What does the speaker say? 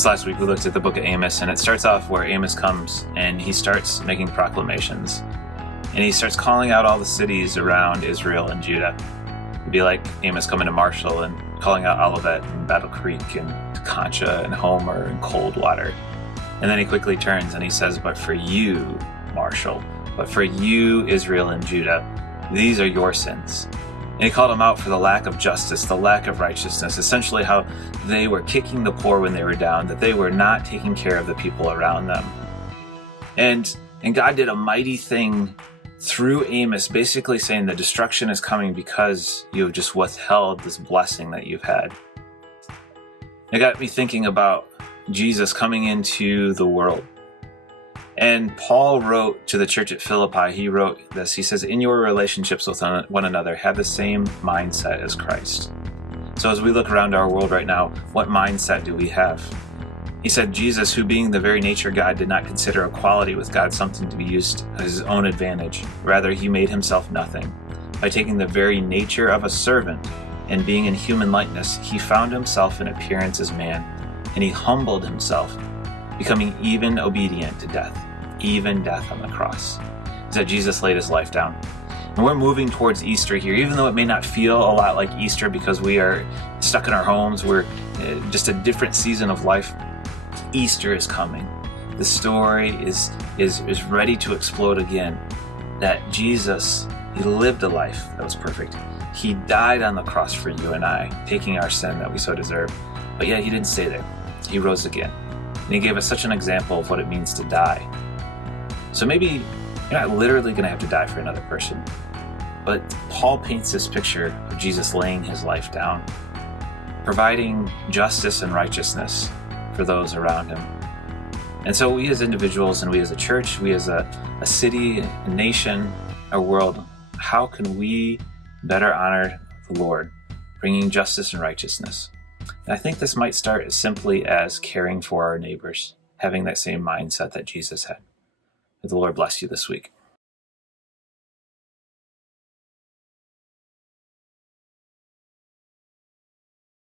This last week we looked at the book of Amos, and it starts off where Amos comes and he starts making proclamations. And he starts calling out all the cities around Israel and Judah. It'd be like Amos coming to Marshall and calling out Olivet and Battle Creek and Concha and Homer and Coldwater. And then he quickly turns and he says, but for you, Marshall, but for you, Israel and Judah, these are your sins. And he called them out for the lack of justice, the lack of righteousness, essentially how they were kicking the poor when they were down, that they were not taking care of the people around them. And God did a mighty thing through Amos, basically saying the destruction is coming because you have just withheld this blessing that you've had. It got me thinking about Jesus coming into the world. And Paul wrote to the church at Philippi, he wrote this, he says, in your relationships with one another, have the same mindset as Christ. So as we look around our world right now, what mindset do we have? He said, Jesus, who being the very nature God, did not consider equality with God something to be used as his own advantage. Rather, he made himself nothing. By taking the very nature of a servant and being in human likeness, he found himself in appearance as man, and he humbled himself, becoming even obedient to death, even death on the cross. Is that Jesus laid his life down. And we're moving towards Easter here, even though it may not feel a lot like Easter because we are stuck in our homes, we're just a different season of life. Easter is coming. The story is ready to explode again. That Jesus, he lived a life that was perfect. He died on the cross for you and I, taking our sin that we so deserve. But yet he didn't stay there. He rose again. And he gave us such an example of what it means to die. So maybe you're not literally going to have to die for another person. But Paul paints this picture of Jesus laying his life down, providing justice and righteousness for those around him. And so we as individuals and we as a church, we as a city, a nation, a world, how can we better honor the Lord, bringing justice and righteousness? And I think this might start as simply as caring for our neighbors, having that same mindset that Jesus had. May the Lord bless you this week.